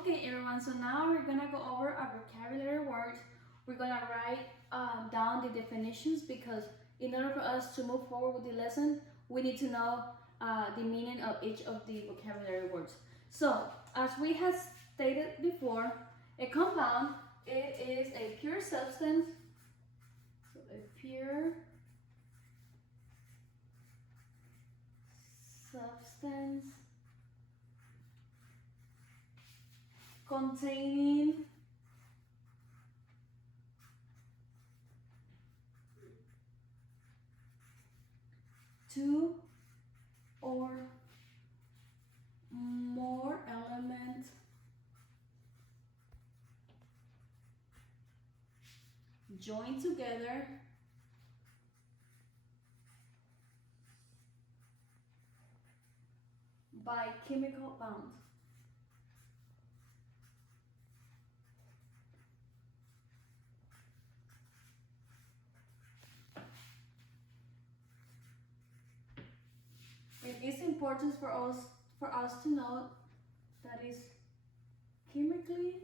Okay, everyone, so now we're gonna go over our vocabulary words. We're gonna write down the definitions because in order for us to move forward with the lesson, we need to know the meaning of each of the vocabulary words. So, as we have stated before, a compound, it is a pure substance, so a pure substance containing two or more elements joined together by chemical bonds. It is important for us to know that is chemically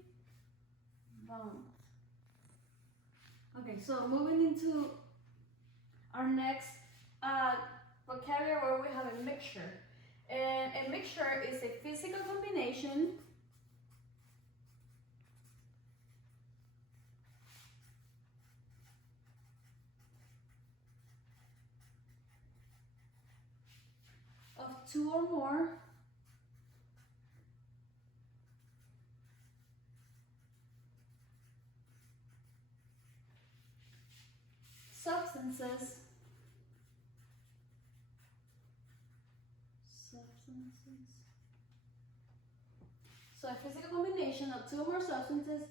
bound. Okay, so moving into our next vocabulary word, we have a mixture. And a mixture is a physical combination of two or more substances. So a physical combination of two or more substances,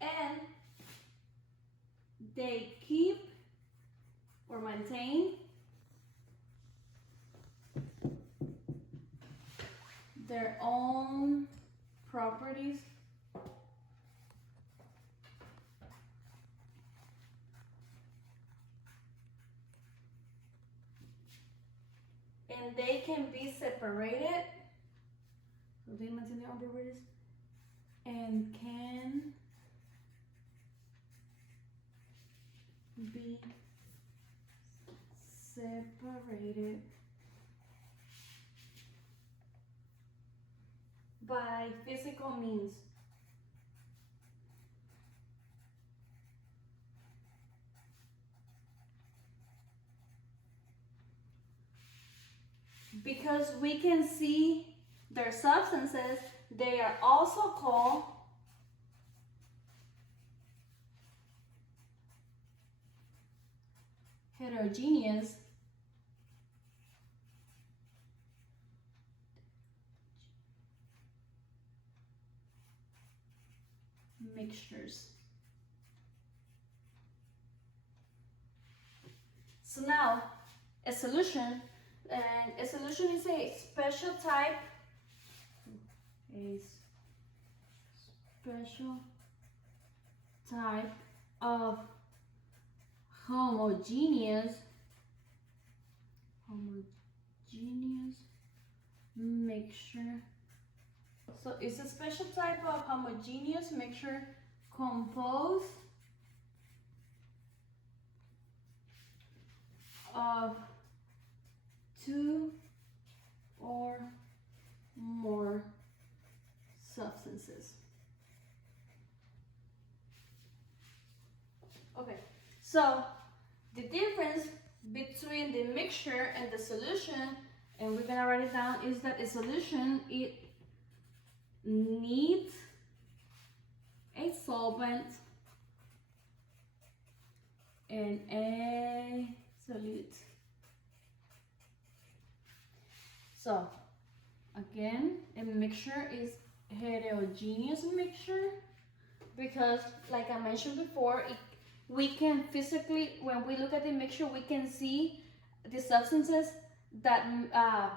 and they keep or maintain their own properties and they can be separated. So they maintain their own properties and can be separated by physical means. Because we can see their substances, they are also called heterogeneous mixtures. So now, a solution, and a solution is a special type of homogeneous mixture. So it's a special type of homogeneous mixture composed of two or more substances. Okay, so the difference between the mixture and the solution, and we're gonna write it down, is that a solution, it needs a solvent and a solute. So again, a mixture is heterogeneous mixture because, like I mentioned before, we can physically, when we look at the mixture, we can see the substances that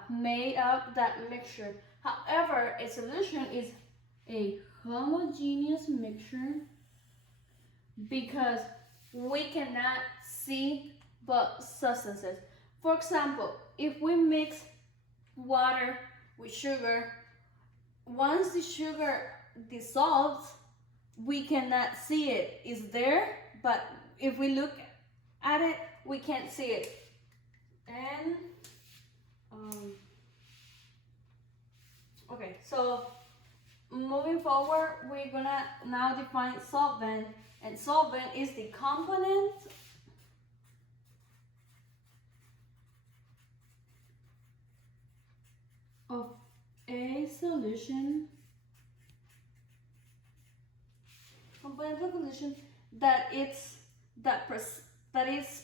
made up that mixture. However, a solution is a homogeneous mixture because we cannot see but substances. For example, if we mix water with sugar, once the sugar dissolved, we cannot see it. It's there, but if we look at it, we can't see it. And okay, so moving forward, we're gonna now define solvent, and solvent is the component of a solution, that is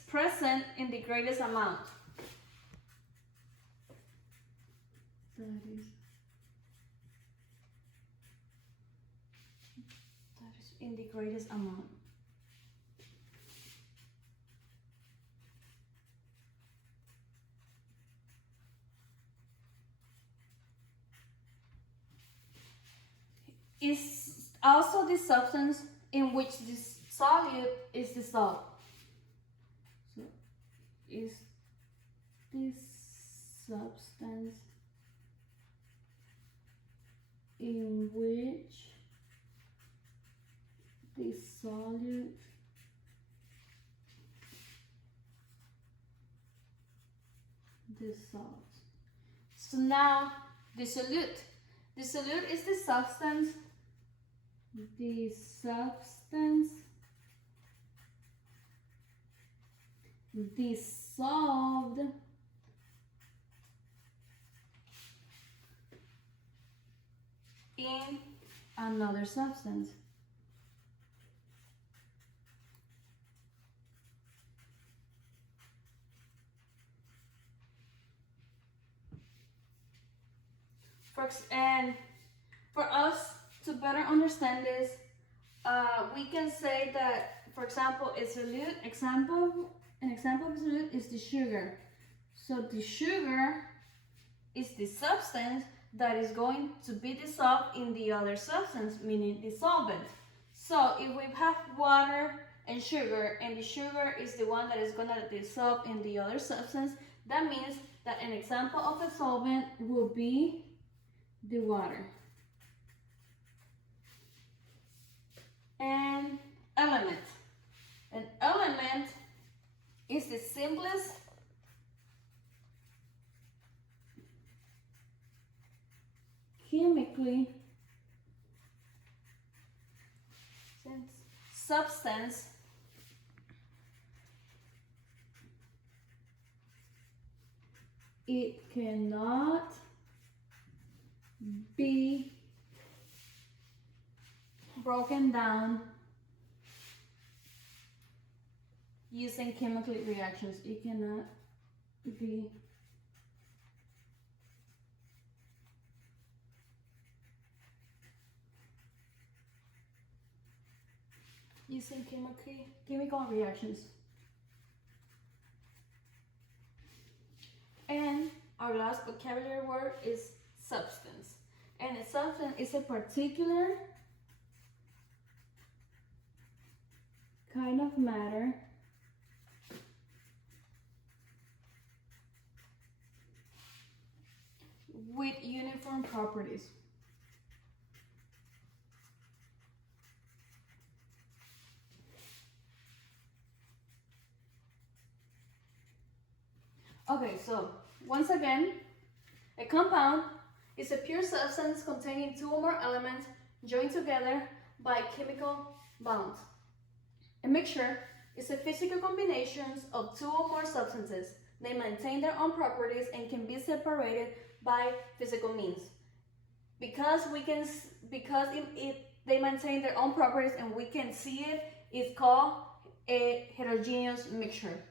present in the greatest amount. That is in the greatest amount. Is also the substance in which this solute is dissolved. So, is this substance in which the solute dissolves. So now the solute is the substance dissolved in another substance. And for us to better understand this, we can say that, for example, an example of a solute is the sugar. So the sugar is the substance that is going to be dissolved in the other substance, meaning the solvent. So if we have water and sugar, and the sugar is the one that is going to dissolve in the other substance, that means that an example of a solvent will be the water. And element. An element is the simplest chemically substance it cannot be broken down using chemical reactions. It cannot be using chemical reactions. And our last vocabulary word is substance. And a substance is a particular kind of matter with uniform properties. Okay, so once again, a compound is a pure substance containing two or more elements joined together by chemical bonds. A mixture is a physical combination of two or more substances. They maintain their own properties and can be separated by physical means. Because they maintain their own properties and we can see it, it's called a heterogeneous mixture.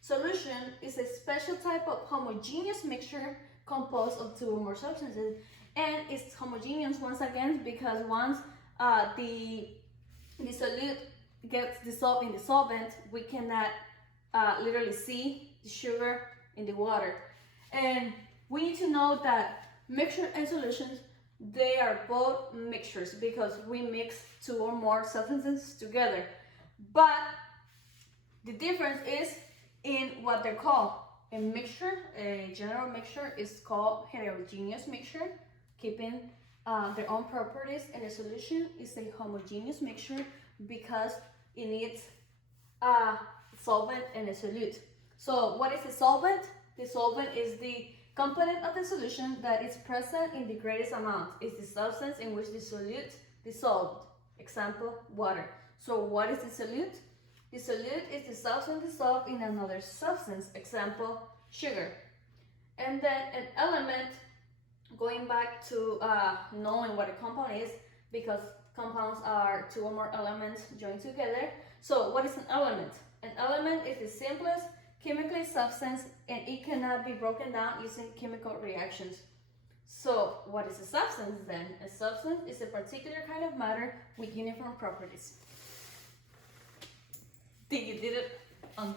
Solution is a special type of homogeneous mixture composed of two or more substances, and it's homogeneous once again because once the solute gets dissolved in the solvent, we cannot literally see the sugar in the water. And we need to know that mixture and solutions, they are both mixtures because we mix two or more substances together. But the difference is in what they're called. A mixture, a general mixture, is called heterogeneous mixture, keeping their own properties, and a solution is a homogeneous mixture because it needs a solvent and a solute. So what is a solvent? The solvent is the component of the solution that is present in the greatest amount. It's the substance in which the solute dissolved. Example, water. So what is the solute? The solute is the substance dissolved in another substance. Example, sugar. And then an element, going back to knowing what a compound is, because compounds are two or more elements joined together. So what is an element? An element is the simplest chemical substance, and it cannot be broken down using chemical reactions. So what is a substance then? A substance is a particular kind of matter with uniform properties. Think you did it on